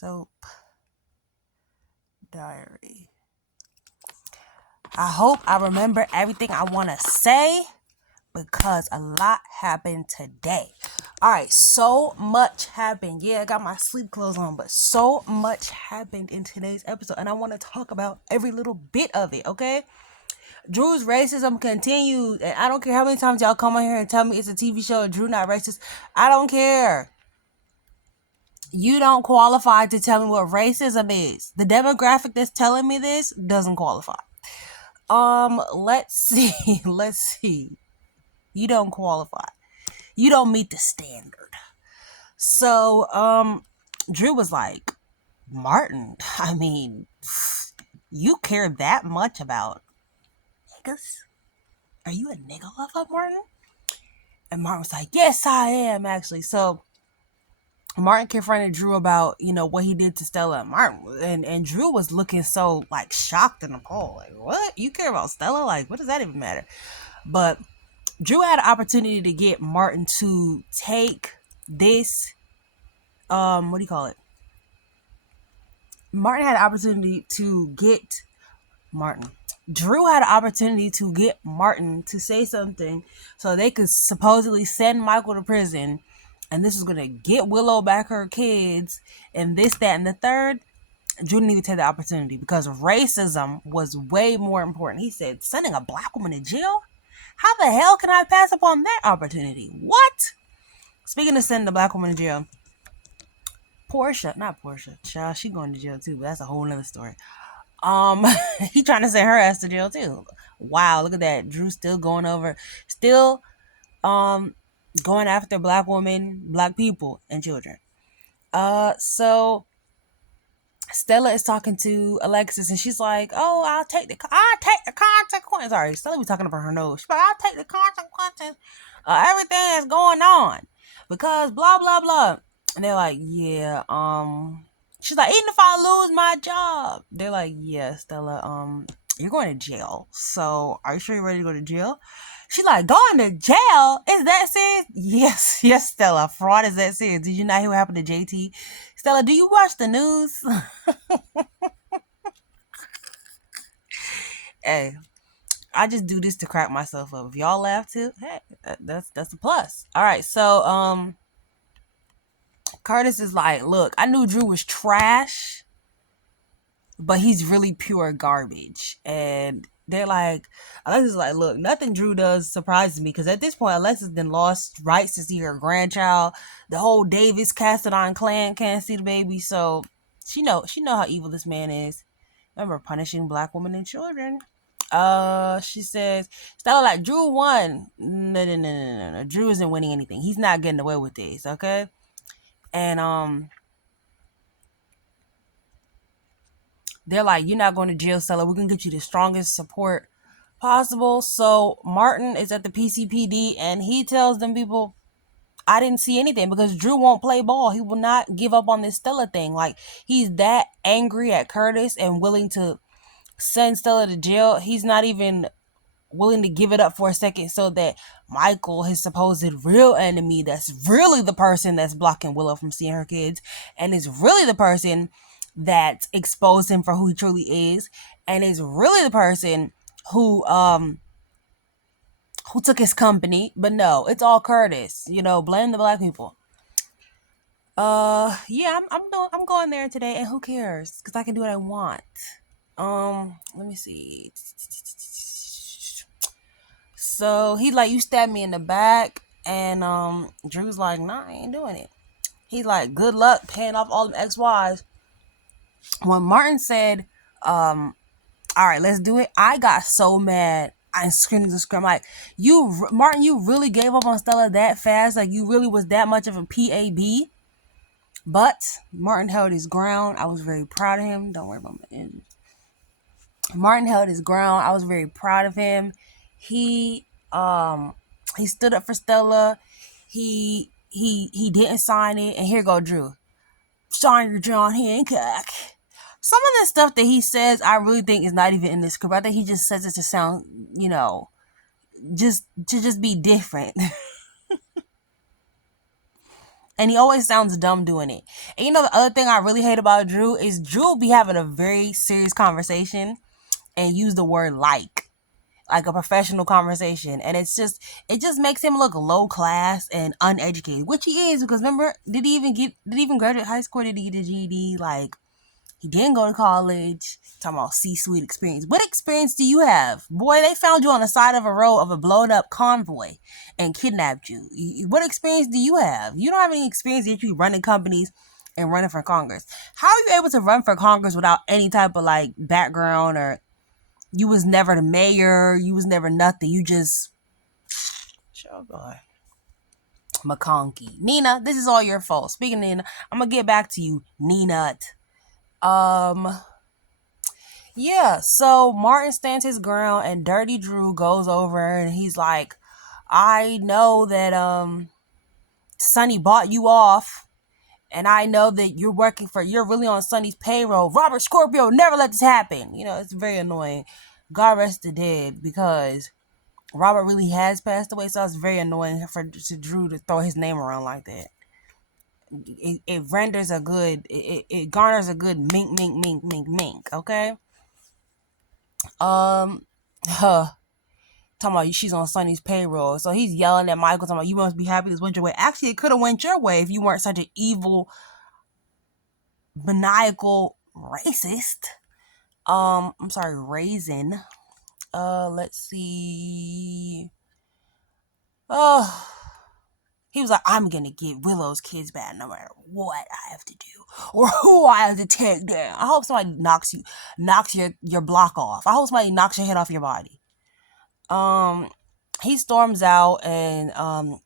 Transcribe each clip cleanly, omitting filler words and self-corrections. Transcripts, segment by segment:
Soap diary. I hope I remember everything I want to say because a lot happened today. All right, so much happened. Yeah, I got my sleep clothes on, but so much happened in today's episode, and I want to talk about every little bit of it, okay? Drew's racism continues, and I don't care how many times y'all come on here and tell me it's a TV show and Drew not racist. I don't care. You don't qualify to tell me what racism is. The demographic that's telling me this doesn't qualify. Let's see. Let's see. You don't qualify. You don't meet the standard. So, Drew was like, Martin, I mean, you care that much about niggas? Are you a nigga lover, Martin? And Martin was like, yes, I am, actually. So, Martin confronted Drew about, what he did to Stella and Martin. And Drew was looking so, shocked and appalled. Like, what? You care about Stella? Like, what does that even matter? But Drew had an opportunity to get Martin to take this, what do you call it? Martin had an opportunity to get Martin. Drew had an opportunity to get Martin to say something so they could supposedly send Michael to prison. And this was going to get Willow back her kids and this, that, and the third. Drew didn't even take the opportunity because racism was way more important. He said, sending a black woman to jail? How the hell can I pass upon that opportunity? What? Speaking of sending a black woman to jail, not Portia, child, she going to jail too, but that's a whole nother story. He trying to send her ass to jail too. Wow, look at that. Drew still going after black women, black people, and children. So Stella is talking to Alexis, and she's like, "Oh, I'll take the consequences." Sorry, Stella be talking about her nose. She's like, "I'll take the consequences of everything that's going on because blah blah blah." And they're like, "Yeah, She's like, even if I lose my job," they're like, "Yeah, Stella, you're going to jail. So are you sure you're ready to go to jail?" She's like, "Going to jail? Is that serious?" Yes, Stella. Fraud is that serious. Did you not hear what happened to JT? Stella, do you watch the news? Hey, I just do this to crack myself up. If y'all laugh too, hey, that's a plus. All right, so Curtis is like, "Look, I knew Drew was trash, but he's really pure garbage." And they're like, Alexis is like, "Look, nothing Drew does surprises me because at this point, Alexis then lost rights to see her grandchild. The whole Davis Castadon clan can't see the baby, so she know how evil this man is. Remember, punishing black women and children." She says, Stella like, "Drew won." No. Drew isn't winning anything. He's not getting away with this, okay? And they're like, "You're not going to jail, Stella. We're going to get you the strongest support possible." So Martin is at the PCPD and he tells them people, "I didn't see anything," because Drew won't play ball. He will not give up on this Stella thing. Like, he's that angry at Curtis and willing to send Stella to jail. He's not even willing to give it up for a second so that Michael, his supposed real enemy, that's really the person that's blocking Willow from seeing her kids and is really the person that exposed him for who he truly is and is really the person who took his company. But no, it's all Curtis. Blame the black people. Yeah, I'm going there today, and who cares? Because I can do what I want. Let me see. So he's like, "You stabbed me in the back," and Drew's like, "Nah, I ain't doing it." He's like, "Good luck paying off all them ex-wives." When Martin said, "All right, let's do it," I got so mad. I screamed the scream like, Martin, you really gave up on Stella that fast? Like, you really was that much of a PAB? But Martin held his ground. I was very proud of him. Don't worry about my end. Martin held his ground. I was very proud of him. He stood up for Stella. He didn't sign it. And here go Drew. "Sign your John Hancock." Some of the stuff that he says, I really think is not even in the script. I think he just says it to sound, just be different. And he always sounds dumb doing it. And you know the other thing I really hate about Drew is Drew will be having a very serious conversation and use the word like a professional conversation, and it just makes him look low class and uneducated, which he is, because remember, did he even graduate high school? Did he get a GED? Like, he didn't go to college. Talking about C-suite experience. What experience do you have? Boy, they found you on the side of a road of a blown up convoy and kidnapped you. What experience do you have? You don't have any experience yet. You running companies and running for Congress. How are you able to run for Congress without any type of like background, or you was never the mayor, you was never nothing. You just sure boy. McConkey. Nina, this is all your fault. Speaking of Nina, I'm gonna get back to you, Nina. Yeah, so Martin stands his ground and Dirty Drew goes over and he's like, I know that Sonny bought you off, and I know that you're really on Sonny's payroll. Robert Scorpio never let this happen. You know, it's very annoying. God rest the dead, because Robert really has passed away, so it's very annoying to Drew to throw his name around like that. It renders a good, it garners a good mink, mink, mink, mink, mink, okay? Talking about she's on Sonny's payroll. So he's yelling at Michael, talking about, you must be happy this went your way. Actually, it could have went your way if you weren't such an evil, maniacal racist. I'm sorry, raisin. Let's see. He was like, I'm gonna get Willow's kids back no matter what I have to do or who I have to take down. I hope somebody knocks your block off. I hope somebody knocks your head off your body. He storms out, and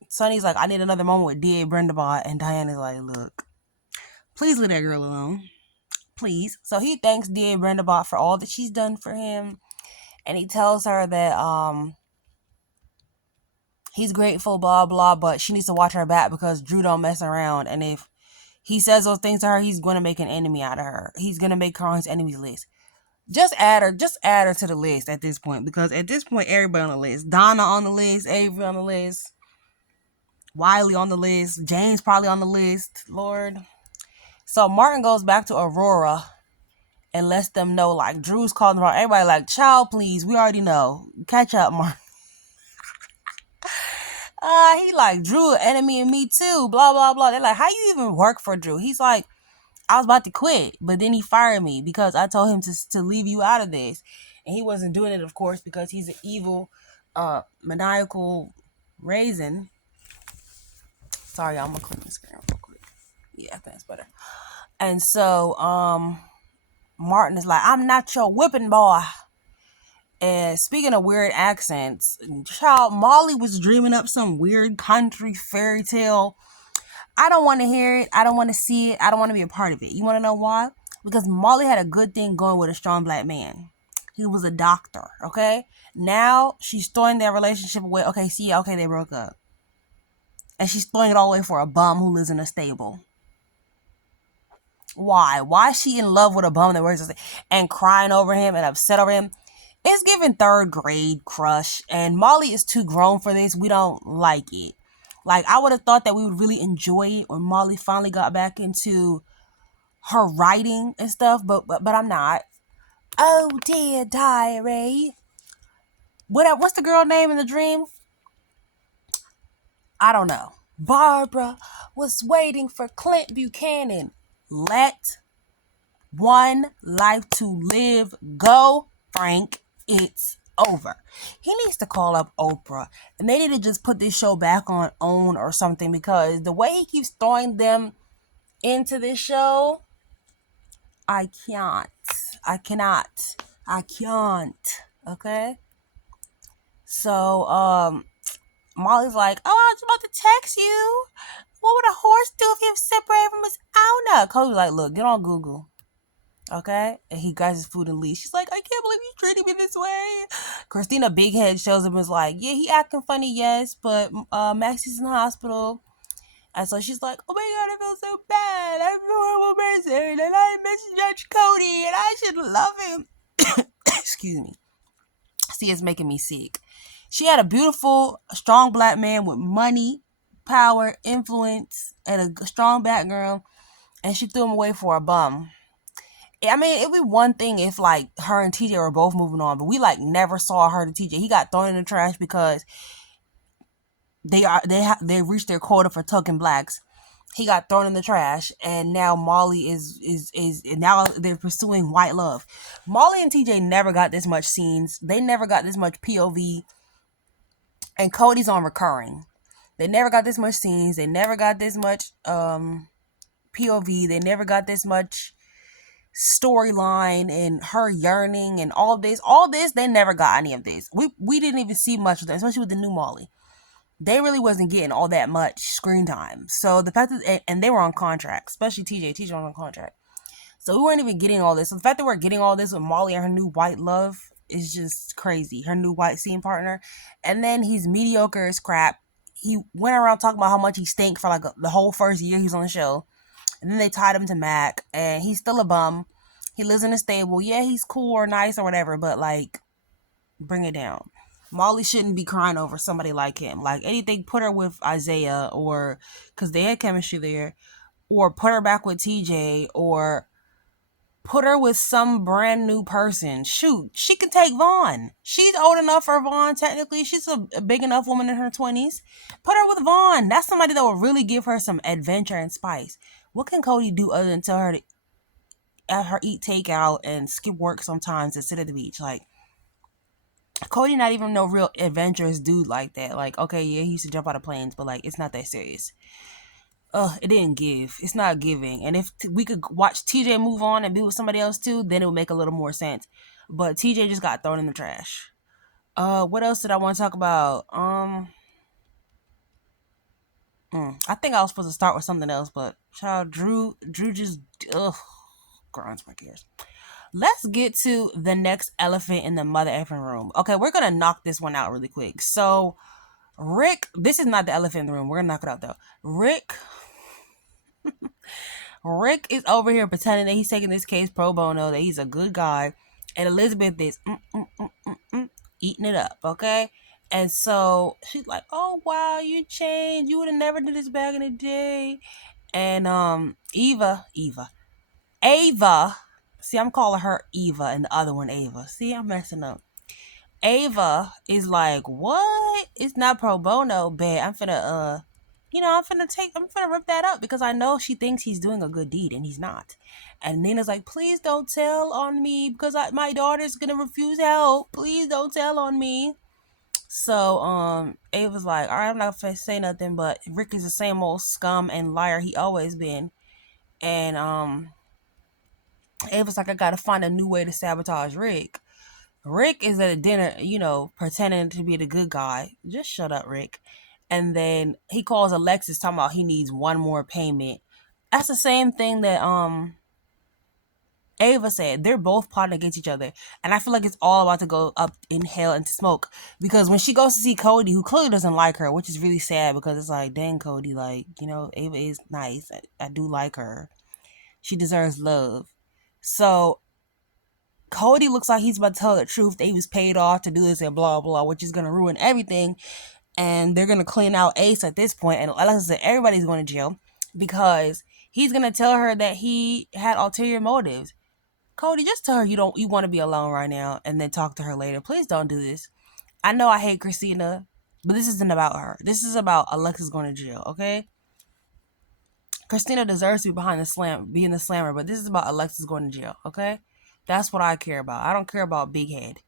Sonny's like, I need another moment with D.A. Brendabot, and Diana's like, look, please leave that girl alone. Please. So he thanks D.A. Brendabot for all that she's done for him, and he tells her that he's grateful, blah, blah, but she needs to watch her back because Drew don't mess around, and if he says those things to her, he's going to make an enemy out of her. He's going to make her on his enemies list. Just add her to the list at this point, because at this point, everybody on the list. Donna on the list, Avery on the list, Wiley on the list, James probably on the list, Lord. So Martin goes back to Aurora and lets them know, like, Drew's calling her. Everybody like, child, please, we already know. Catch up, Martin. He like, Drew, enemy and me too, blah, blah, blah. They're like, how you even work for Drew? He's like, I was about to quit, but then he fired me because I told him to leave you out of this. And he wasn't doing it, of course, because he's an evil, maniacal raisin. Sorry, I'm going to clean the screen real quick. Yeah, I think that's better. And so, Martin is like, I'm not your whipping boy. And speaking of weird accents, child, Molly was dreaming up some weird country fairy tale. I don't want to hear it. I don't want to see it. I don't want to be a part of it. You want to know why? Because Molly had a good thing going with a strong black man. He was a doctor, okay? Now she's throwing their relationship away. Okay, they broke up. And she's throwing it all away for a bum who lives in a stable. Why? Why is she in love with a bum that works and crying over him and upset over him? It's giving third grade crush, and Molly is too grown for this. We don't like it. Like, I would have thought that we would really enjoy it when Molly finally got back into her writing and stuff, but I'm not. Oh, dear diary. What's the girl name in the dream? I don't know. Barbara was waiting for Clint Buchanan. Let one life to live go, Frank. It's over. He needs to call up Oprah, and they need to just put this show back on OWN or something, because the way he keeps throwing them into this show, I cannot. Okay? So, Molly's like, oh, I was about to text you. What would a horse do if he was separated from his owner? Cody's like, look, get on Google. Okay? And he grabs his food and leaves. She's like, I can't believe you treating me this way. Christina Bighead shows up and is like, yeah, he acting funny, yes, but Maxie's in the hospital. And so she's like, oh my God, I feel so bad. I'm a horrible person. And I miss Judge Cody. And I should love him. Excuse me. See, it's making me sick. She had a beautiful, strong black man with money, power, influence, and a strong background, and she threw him away for a bum. I mean, it'd be one thing if like her and TJ were both moving on, but we like never saw her to TJ. He got thrown in the trash because they reached their quota for token blacks. He got thrown in the trash, and now Molly is and now they're pursuing white love. Molly and TJ never got this much scenes. They never got this much POV, and Cody's on recurring. They never got this much scenes. They never got this much POV. They never got this much storyline and her yearning and all this. All this, they never got any of this. We didn't even see much of that, especially with the new Molly. They really wasn't getting all that much screen time. So the fact that, and they were on contract, especially TJ was on contract. So we weren't even getting all this. So the fact that we're getting all this with Molly and her new white love is just crazy. Her new white scene partner. And then he's mediocre as crap. He went around talking about how much he stank for like the whole first year he was on the show. And then they tied him to Mac, and he's still a bum. He lives in a stable. Yeah, he's cool or nice or whatever, but like, bring it down. Molly shouldn't be crying over somebody like him. Like, anything, put her with Isaiah, or because they had chemistry there, or put her back with TJ, or put her with some brand new person. Shoot, she can take Vaughn. She's old enough for Vaughn, technically. She's a big enough woman in her 20s. Put her with Vaughn. That's somebody that will really give her some adventure and spice. What can Cody do other than tell her to have her eat takeout and skip work sometimes and sit at the beach? Like, Cody not even no real adventurous dude like that. Like, okay, yeah, he used to jump out of planes, but like, it's not that serious. It didn't give. It's not giving. And if we could watch TJ move on and be with somebody else too, then it would make a little more sense. But TJ just got thrown in the trash. What else did I want to talk about? I think I was supposed to start with something else, but child, Drew just grinds my gears. Let's get to the next elephant in the mother effing room. Okay, we're gonna knock this one out really quick. So, Rick, this is not the elephant in the room. We're gonna knock it out though. Rick is over here pretending that he's taking this case pro bono, that he's a good guy, and Elizabeth is eating it up. Okay. And so she's like, "Oh wow, you changed. You would have never did this back in the day." And Ava. See, I'm calling her Eva and the other one Ava. See, I'm messing up. Ava is like, "What? It's not pro bono, babe. I'm finna I'm finna rip that up because I know she thinks he's doing a good deed and he's not." And Nina's like, "Please don't tell on me because my daughter's gonna refuse help. Please don't tell on me." So Ava's like, "All right, I'm not gonna say nothing," but Rick is the same old scum and liar he always been. And Ava's like, "I gotta find a new way to sabotage Rick." Rick is at a dinner, pretending to be the good guy. Just shut up, Rick. And then he calls Alexis talking about he needs one more payment. That's the same thing that Ava said. They're both plotting against each other. And I feel like it's all about to go up in hell into smoke. Because when she goes to see Cody, who clearly doesn't like her, which is really sad because it's like, dang, Cody, like, Ava is nice. I do like her. She deserves love. So Cody looks like he's about to tell the truth that he was paid off to do this and blah, blah, which is going to ruin everything. And they're going to clean out Ace at this point. And like I said, everybody's going to jail because he's going to tell her that he had ulterior motives. Cody, just tell her you want to be alone right now and then talk to her later. Please don't do this. I know I hate Christina, but this isn't about her. This is about Alexis going to jail, okay? Christina deserves to be being the slammer, but this is about Alexis going to jail, okay? That's what I care about. I don't care about Big Head.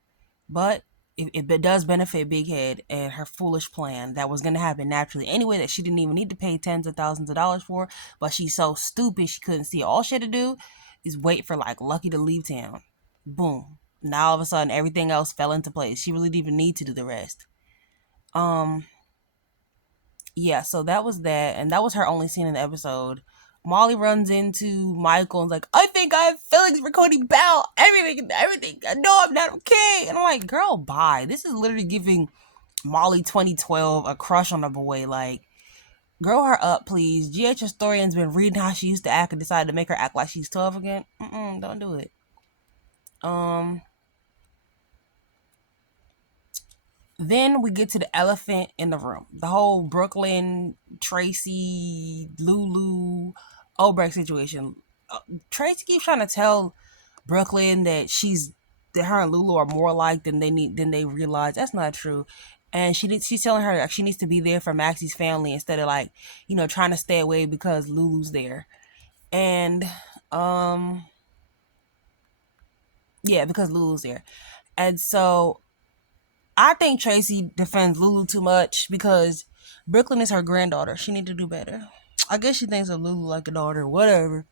But if it does benefit Big Head and her foolish plan that was going to happen naturally anyway, that she didn't even need to pay tens of thousands of dollars for, but she's so stupid she couldn't see. All she had to do is wait for like Lucky to leave town. Boom. Now all of a sudden everything else fell into place. She really didn't even need to do the rest. Yeah, so that was that, and that was her only scene in the episode. Molly runs into Michael and's like, "I think I have feelings for Cody Bell. Everything. I know I'm not okay." And I'm like, girl, bye. This is literally giving Molly 2012 a crush on a boy. Like, grow her up, please. GH Historian's been reading how she used to act and decided to make her act like she's 12 again. Don't do it. Then we get to the elephant in the room. The whole Brooklyn, Tracy, Lulu, Obrecht situation. Tracy keeps trying to tell Brooklyn that her and Lulu are more alike than they realize. That's not true. And she's telling her like she needs to be there for Maxie's family instead of like, trying to stay away because Lulu's there. And yeah, because Lulu's there. And so I think Tracy defends Lulu too much because Brooklyn is her granddaughter. She need to do better. I guess she thinks of Lulu like a daughter, whatever.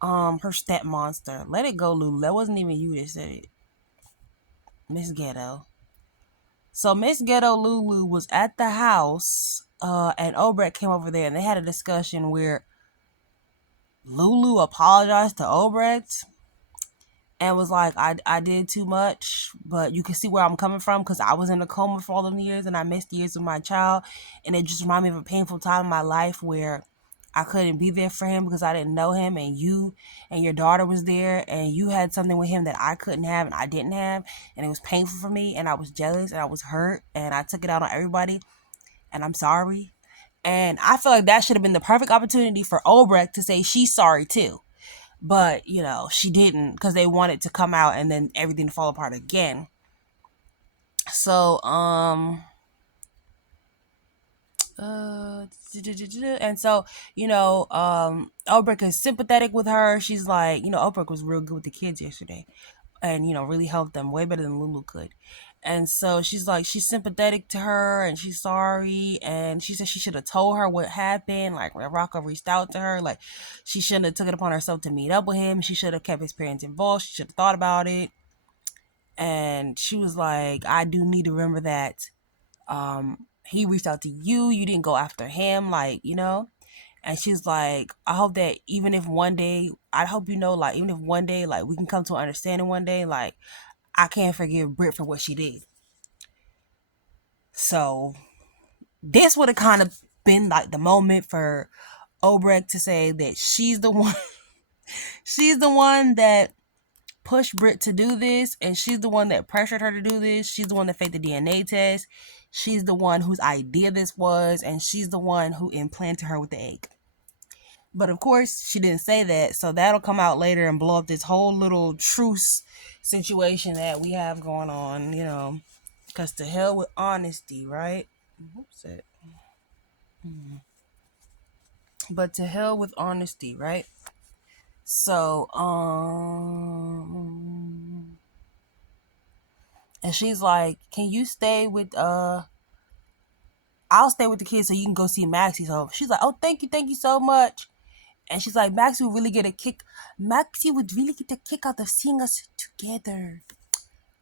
Her step monster. Let it go, Lulu. That wasn't even you that said it. Miss Ghetto. So Miss Ghetto Lulu was at the house, and Obrecht came over there and they had a discussion where Lulu apologized to Obrecht and was like, I did too much, but you can see where I'm coming from because I was in a coma for all them years and I missed years with my child. And it just reminded me of a painful time in my life where I couldn't be there for him because I didn't know him, and you and your daughter was there and you had something with him that I couldn't have and I didn't have, and it was painful for me and I was jealous and I was hurt and I took it out on everybody, and I'm sorry. And I feel like that should have been the perfect opportunity for Obrecht to say she's sorry too. But, she didn't because they wanted to come out and then everything to fall apart again. So, and so, Obrecht is sympathetic with her. She's like, Obrecht was real good with the kids yesterday and, really helped them way better than Lulu could. And so she's like, she's sympathetic to her and she's sorry. And she said she should have told her what happened. Like when Rocco reached out to her, like she shouldn't have took it upon herself to meet up with him. She should have kept his parents involved. She should have thought about it. And she was like, I do need to remember that he reached out to you. You didn't go after him, like, And she's like, I hope that even if one day, I hope like, even if one day, like, we can come to an understanding one day, like, I can't forgive Britt for what she did. So this would have kind of been like the moment for Obrecht to say that she's the one she's the one that pushed Britt to do this, and she's the one that pressured her to do this. She's the one that faked the DNA test. She's the one whose idea this was, and she's the one who implanted her with the egg. But of course, she didn't say that, so that'll come out later and blow up this whole little truce situation that we have going on, because to hell with honesty, right? What's it? But to hell with honesty, right? So, and she's like, can you stay with, I'll stay with the kids so you can go see Maxie. So she's like, oh, thank you so much. And she's like, Maxie would really get a kick out of seeing us together.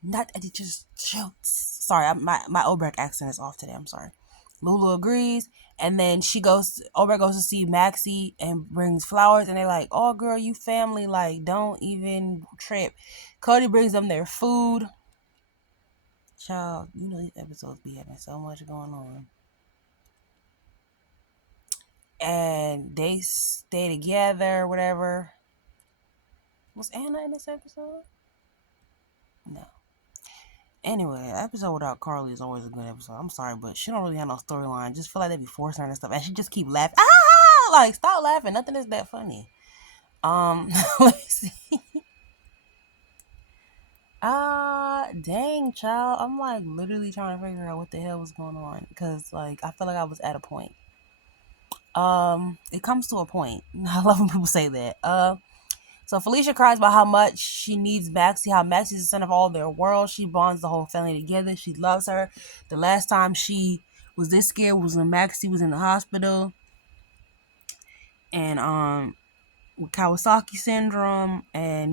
Not that it just jokes. Sorry, my Obrecht accent is off today. I'm sorry. Lulu agrees, and then Obrecht goes to see Maxie and brings flowers, and they're like, oh, girl, you family, like, don't even trip. Cody brings them their food. Child, these episodes be having so much going on. And they stay together, whatever. Was Anna in this episode? No. Anyway, episode without Carly is always a good episode. I'm sorry, but she don't really have no storyline. Just feel like they be forcing her and stuff, and she just keep laughing. Ah! Like, stop laughing. Nothing is that funny. Let me see. Dang, child. I'm like literally trying to figure out what the hell was going on because, like, I feel like I was at a point. It comes to a point. I love when people say that. So Felicia cries about how much she needs Maxie, how Maxie's the center of all their world. She bonds the whole family together. She loves her. The last time she was this scared was when Maxie was in the hospital. And with Kawasaki syndrome, and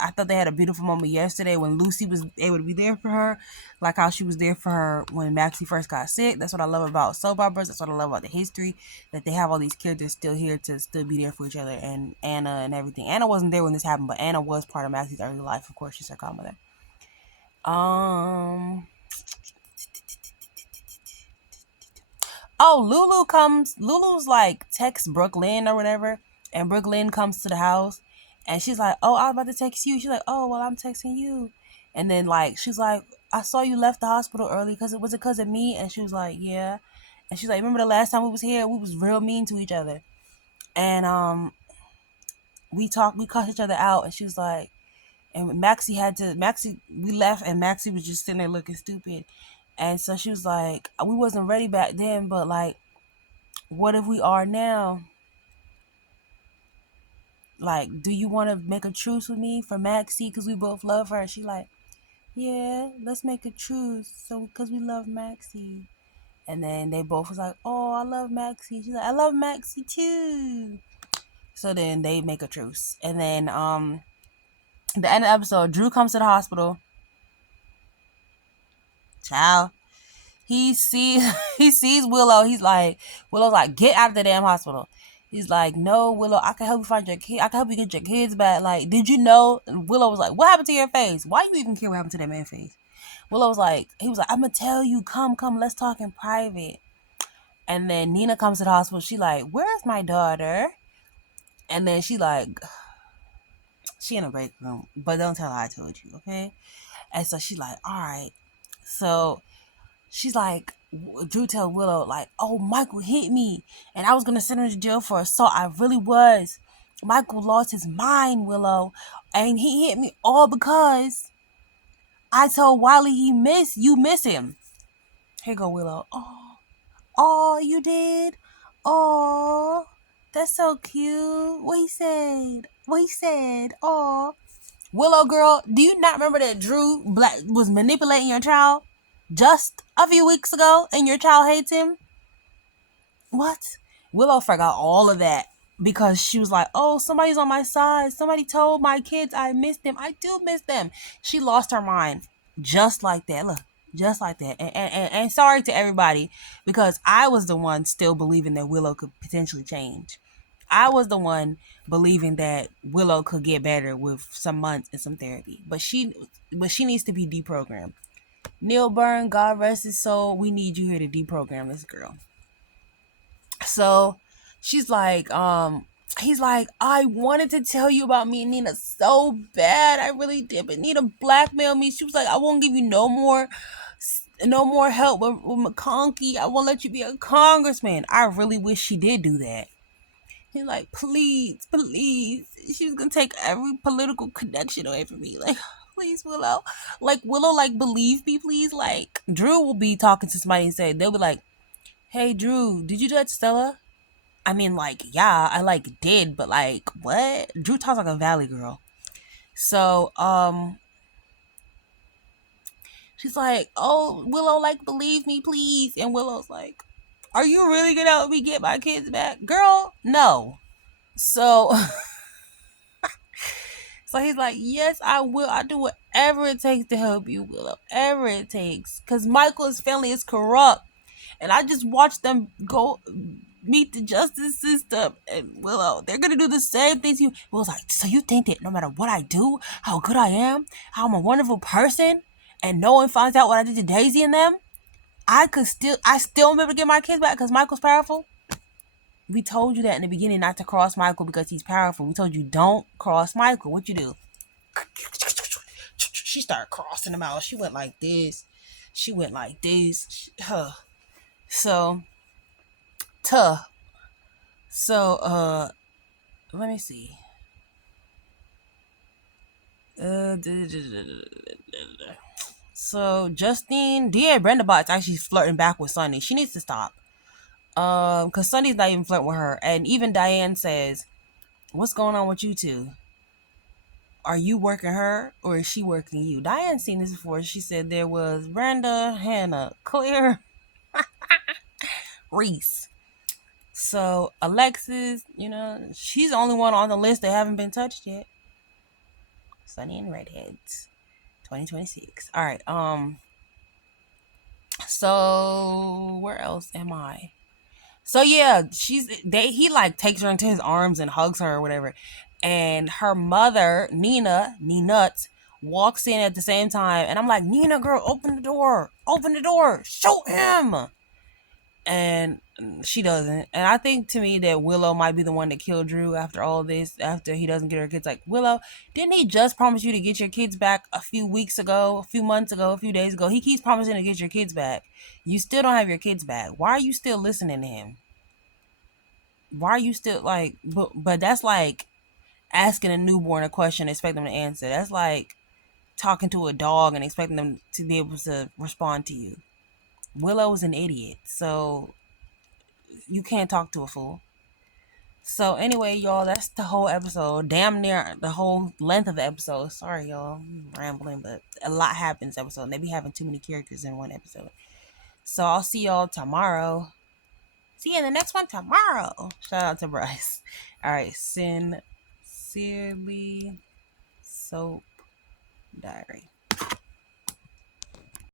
I thought they had a beautiful moment yesterday when Lucy was able to be there for her, like how she was there for her when Maxie first got sick. That's what I love about soap operas. That's what I love about the history, that they have all these characters still here to still be there for each other, and Anna and everything. Anna wasn't there when this happened, but Anna was part of Maxie's early life. Of course, she's her godmother. Lulu's like text Brooklyn or whatever, and Brooklyn comes to the house. And she's like, oh, I was about to text you. She's like, oh, well, I'm texting you. And then like she's like, I saw you left the hospital early because it was because of me. And she was like, yeah. And she's like, remember the last time we was here? We was real mean to each other. And we cussed each other out. And she was like, and we left and Maxie was just sitting there looking stupid. And so she was like, we wasn't ready back then, but like, what if we are now? Like, do you want to make a truce with me for Maxie because we both love her? And she's like, yeah, let's make a truce. So, because we love Maxie. And then they both was like, oh, I love Maxie. She's like, I love Maxie too. So then they make a truce. And then the end of the episode, Drew comes to the hospital. Ciao. He sees Willow. Willow's like, get out of the damn hospital. He's like, no, Willow, I can help you find your kid. I can help you get your kids back. Like, did you know? And Willow was like, what happened to your face? Why do you even care what happened to that man's face? Willow was like, I'm gonna tell you, come, let's talk in private. And then Nina comes to the hospital. She like, where's my daughter? And then she like, she in a break room, but don't tell her I told you, okay? And so she's like, all right. So she's like, Drew tell Willow like, oh, Michael hit me and I was gonna send her to jail for assault. I really was. Michael lost his mind, Willow, and he hit me all because I told Wiley you miss him. Here go Willow. Oh, you did? Oh, that's so cute. What he said? Oh, Willow girl, do you not remember that Drew was manipulating your child just a few weeks ago and your child hates him? What? Willow forgot all of that because she was like, oh, somebody's on my side. Somebody told my kids I missed them. I do miss them. She lost her mind just like that. Look, just like that. And sorry to everybody because I was the one still believing that Willow could potentially change. I was the one believing that Willow could get better with some months and some therapy. But she needs to be deprogrammed. Neil Byrne, God rest his soul, we need you here to deprogram this girl. So she's like, he's like, I wanted to tell you about me and Nina so bad. I really did. But Nina blackmailed me. She was like, I won't give you no more help with McConkey. I won't let you be a congressman. I really wish she did do that. He's like, please. She was gonna take every political connection away from me. Like, please, Willow. Like, Willow, like, believe me, please. Like, Drew will be talking to somebody and they'll be like, hey, Drew, did you do that to Stella? I mean, like, yeah, I, like, did, but, like, what? Drew talks like a Valley girl. So, she's like, oh, Willow, like, believe me, please. And Willow's like, are you really gonna help me get my kids back? Girl, no. So, so he's like, yes, I will. I do whatever it takes to help you, Willow. Whatever it takes. Because Michael's family is corrupt. And I just watched them go meet the justice system. And Willow, they're going to do the same things. Willow's like, so you think that no matter what I do, how good I am, how I'm a wonderful person, and no one finds out what I did to Daisy and them, I still remember to get my kids back because Michael's powerful? We told you that in the beginning not to cross Michael because he's powerful. We told you don't cross Michael. What you do? She started crossing him out. She went like this. So, let me see. So, Justine, D.A. Brenda Bot's actually flirting back with Sunny. She needs to stop. Because Sunny's not even flirting with her. And even Diane says, what's going on with you two? Are you working her or is she working you? Diane's seen this before. She said there was Brenda, Hannah, Claire, Reese. So Alexis, she's the only one on the list that haven't been touched yet. Sunny and Redheads, 2026. All right. So where else am I? So yeah, he like takes her into his arms and hugs her or whatever. And her mother, Nina Nuts, walks in at the same time. And I'm like, Nina, girl, open the door. Shoot him. And She doesn't. And I think to me that Willow might be the one that killed Drew after all this, after he doesn't get her kids. Like, Willow, didn't he just promise you to get your kids back a few weeks ago, a few months ago, a few days ago? He keeps promising to get your kids back. You still don't have your kids back. Why are you still listening to him? Why are you still like, but that's like asking a newborn a question and expect them to answer. That's like talking to a dog and expecting them to be able to respond to you. Willow is an idiot, so you can't talk to a fool. So anyway, y'all, that's the whole episode. Damn near the whole length of the episode. Sorry, y'all, I'm rambling, but a lot happens episode. And they be having too many characters in one episode. So I'll see y'all tomorrow. See you in the next one tomorrow. Shout out to Bryce. All right, Sincerely Soap Diary.